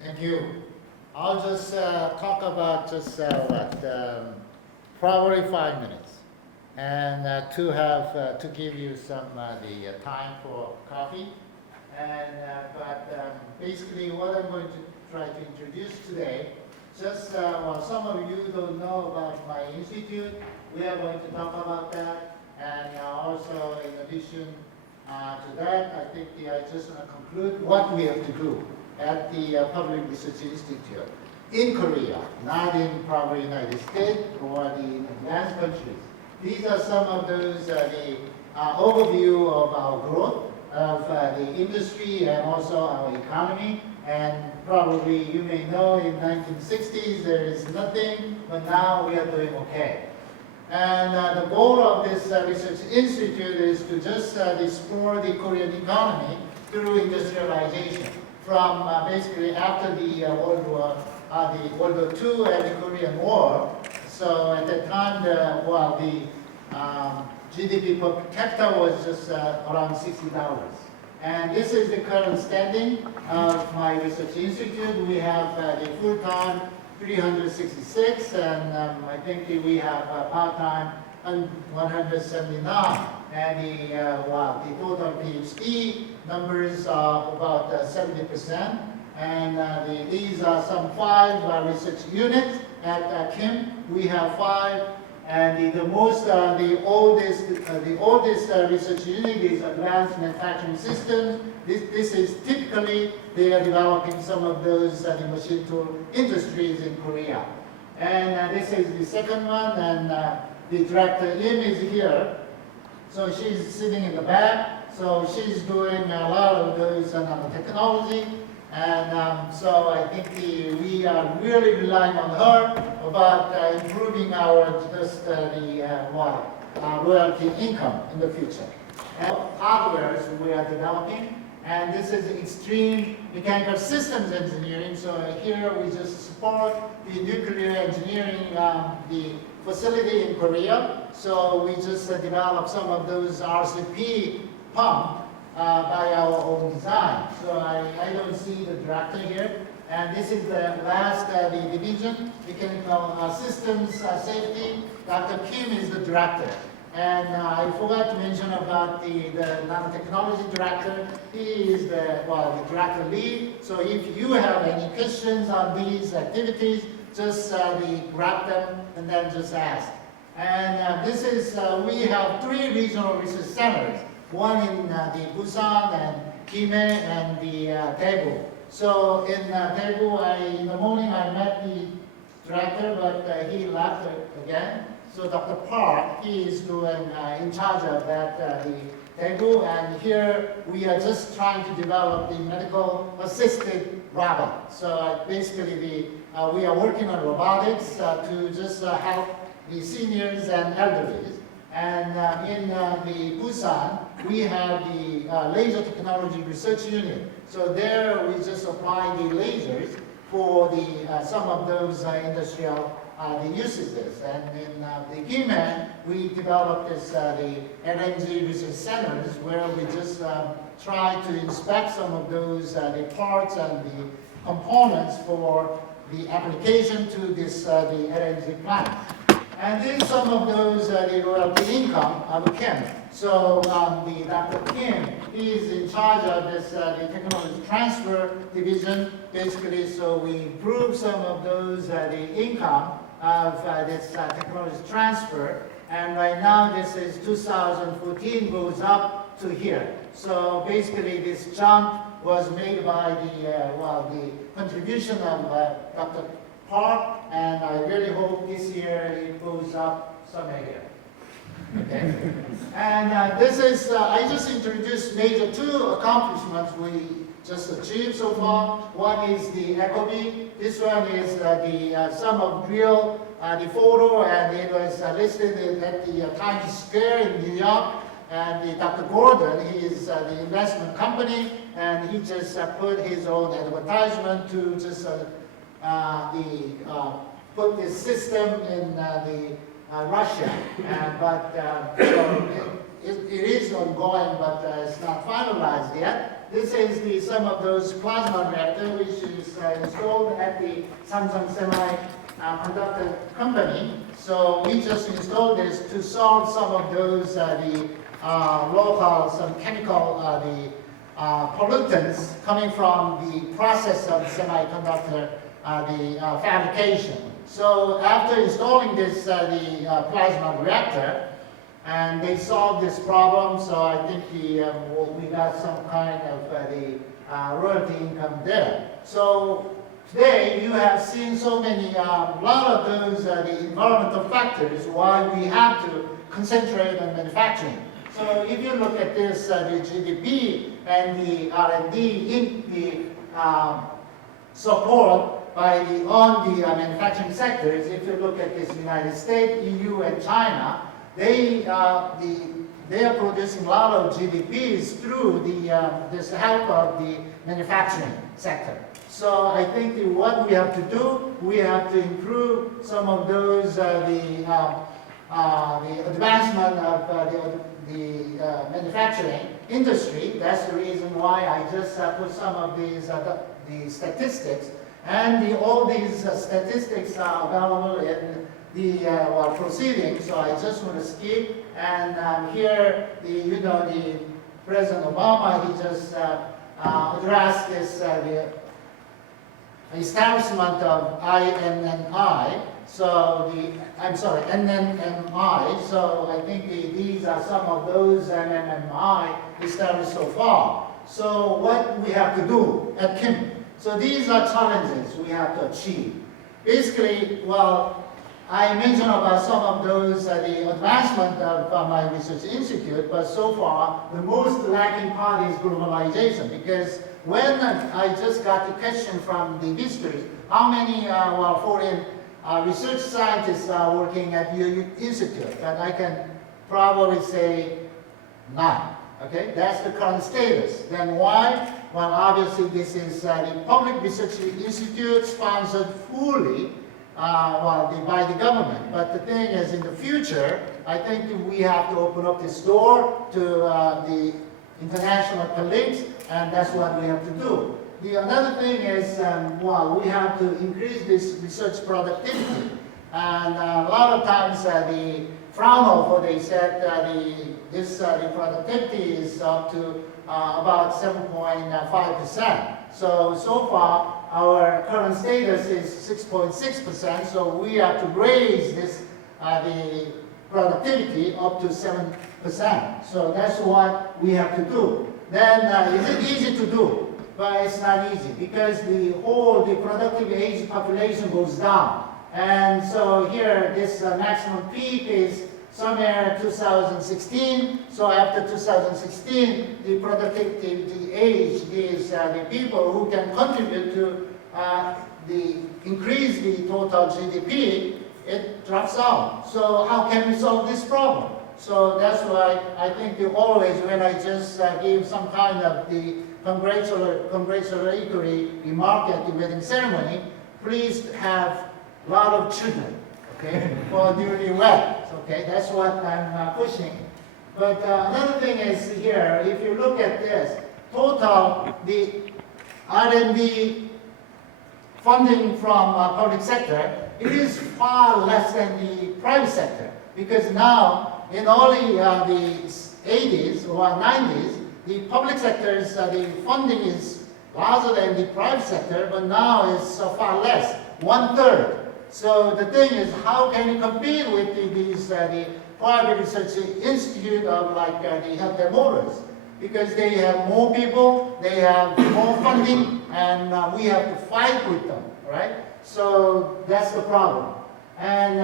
Thank you. I'll just talk about probably 5 minutes, and to give you some the time for coffee. And basically, what I'm going to try to introduce today, some of you don't know about my institute. We are going to talk about that, and also in addition to that, I think I just want to conclude what we have to do at the Public Research Institute in Korea, not in probably United States or the advanced countries. These are some of those the overview of our growth of the industry and also our economy. And probably you may know in 1960s there is nothing, but now we are doing okay. And the goal of this research institute is to just explore the Korean economy through industrialization. From basically after the World War II and the Korean War. So at that time, the GDP per capita was just around $60. And this is the current standing of my research institute. We have the full-time 366, and I think we have part-time 179. And the total PhD numbers are about 70%. And these are some 5 research units at Kim. We have 5. And the oldest research unit is advanced manufacturing systems. This is typically, they are developing some of those machine tool industries in Korea. And this is the second one, and the director Im is here. So she's sitting in the back. So she's doing a lot of those nanotechnology. And so I think we are really relying on her about improving our royalty income in the future. And hardware we are developing, and this is extreme mechanical systems engineering. So here we just support the nuclear engineering the facility in Korea. So we just developed some of those RCP pump by our own design. So I don't see the director here. And this is the last the division, mechanical systems safety. Dr. Kim is the director. And I forgot to mention about the nanotechnology director. He is the director lead. So if you have any questions on these activities, just grab them and then just ask. And this is, we have 3 regional research centers. One in the Busan and Gimhae and the Daegu. So in Daegu, in the morning I met the director, but he left again. So Dr. Park, he is doing in charge of that the Daegu, and here we are just trying to develop the medical assisted robot. So basically we are working on robotics to just help the seniors and elderly. And in the Busan, we have the laser technology research unit. So there we just apply the lasers for the some of those industrial the usages. And in the Gimhae, we developed this the LNG research centers where we just try to inspect some of those the parts and the components for the application to this the LNG plant. And then some of those the royalty income of Kim. So the Dr. Kim is in charge of this the technology transfer division, basically. So we improve some of those the income of this technology transfer. And right now, this is 2014 goes up to here. So basically, this jump was made by the contribution of Dr. Park, and I really hope this year it goes up somewhere here. Okay? And this is, I just introduced major 2 accomplishments we just achieved so far. One is the ECOBee. This one is the sum of real, the photo, and it was listed at the Times Square in New York. And Dr. Gordon, he is the investment company, and he just put his own advertisement to just put this system in Russia. It is ongoing, but it's not finalized yet. This is some of those plasma reactor, which is installed at the Samsung Semiconductor Company. So we just installed this to solve some of those local, some chemical pollutants coming from the process of semiconductor fabrication. So after installing this plasma reactor, and they solved this problem, so I think we got some kind of royalty income there. So today you have seen so many, lot of those the environmental factors why we have to concentrate on manufacturing. So if you look at this, the GDP and the R&D in the support by on the manufacturing sectors, if you look at this United States, EU, and China, they are producing a lot of GDPs through this help of the manufacturing sector. So I think what we have to do, we have to improve some of those the advancement of the manufacturing industry. That's the reason why I just put some of these the statistics, and all these statistics are available in the proceedings. So I just want to skip, and here the President Obama, he just addressed this the establishment of INNI. So NNMI. So I think these are some of those NNMI established so far. So what we have to do at Kim? So these are challenges we have to achieve. Basically, well, I mentioned about some of those, the advancement of my research institute, but so far the most lacking part is globalization, because when I just got the question from the visitors, how many foreign research scientists are working at your institute? And I can probably say none. Okay, that's the current status. Then why? Well, obviously this is the public research institute sponsored fully by the government. But the thing is, in the future, I think we have to open up this door to the international colleagues, and that's what we have to do. Another thing is, we have to increase this research productivity. And a lot of times the Fraunhofer, they said the productivity is up to about 7.5%. So far, our current status is 6.6%, so we have to raise this the productivity up to 7%. So that's what we have to do. Then is it easy to do? But it's not easy, because the productive age population goes down. And so here, this maximum peak is somewhere 2016. So after 2016, the productivity age is the people who can contribute to increase the total GDP, it drops out. So how can we solve this problem? So that's why I think always when I just give some kind of the congratulatory remark at the wedding ceremony, please have a lot of children, okay, for newlyweds, okay? That's what I'm pushing. But another thing is here, if you look at this, total, the R&D funding from public sector, it is far less than the private sector, because now in only the 80s or 90s, the public sector's the funding is larger than the private sector, but now it's far less, 1/3. So the thing is, how can you compete with the private research institute of like the Hyundai Motors? Because they have more people, they have more funding, and we have to fight with them, right? So that's the problem. And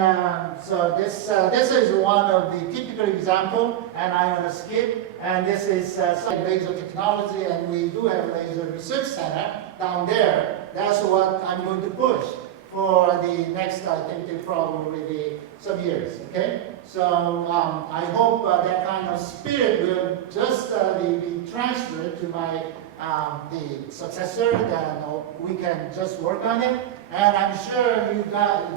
so this is one of the typical example, and I'm going to skip. And this is laser technology, and we do have laser research center down there. That's what I'm going to push for the next, I think, probably some years. Okay. So I hope that kind of spirit will just be transferred to my the successor, then we can just work on it. And I'm sure you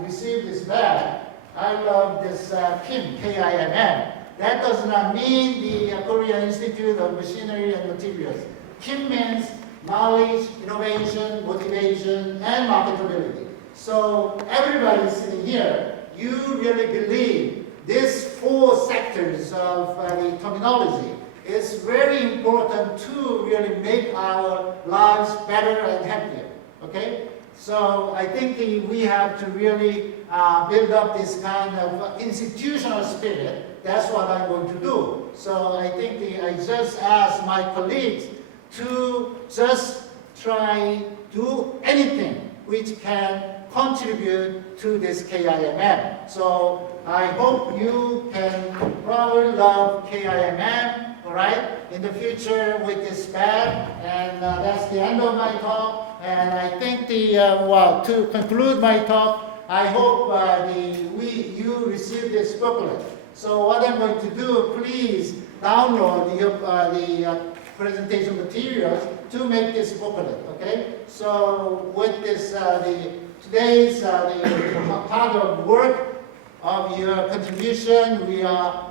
received this badge. I love this KIM, K-I-M-M. That does not mean the Korea Institute of Machinery and Materials. KIM means knowledge, innovation, motivation, and marketability. So everybody sitting here, you really believe these four sectors of the terminology is very important to really make our lives better and happier. Okay? So I think we have to really build up this kind of institutional spirit. That's what I'm going to do. So I think I just ask my colleagues to just try do anything which can contribute to this KIMM. So I hope you can probably love KIMM, all right, in the future with this bag. And that's the end of my talk. And I think to conclude my talk, I hope you receive this booklet. So what I'm going to do, please download the presentation materials to make this booklet, okay? So with this, today's part of work of your contribution, we are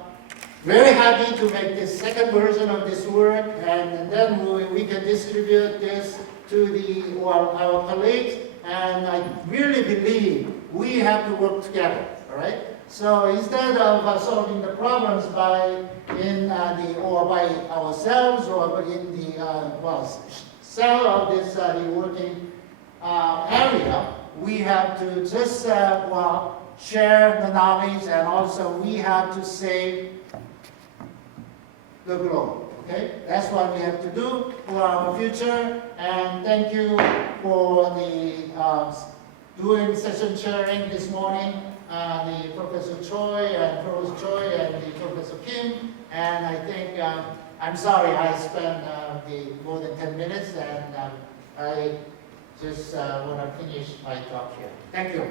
very happy to make this second version of this work, and then we can distribute this to our colleagues, and I really believe we have to work together, all right? So instead of solving the problems by ourselves or in the cell of this the working area, we have to just share the knowledge, and also we have to save the globe. Okay, that's what we have to do for our future. And thank you for the doing session chairing this morning, the Professor Choi and Provost Choi and the Professor Kim. And I think I'm sorry I spent more than 10 minutes, and I just want to finish my talk here. Thank you.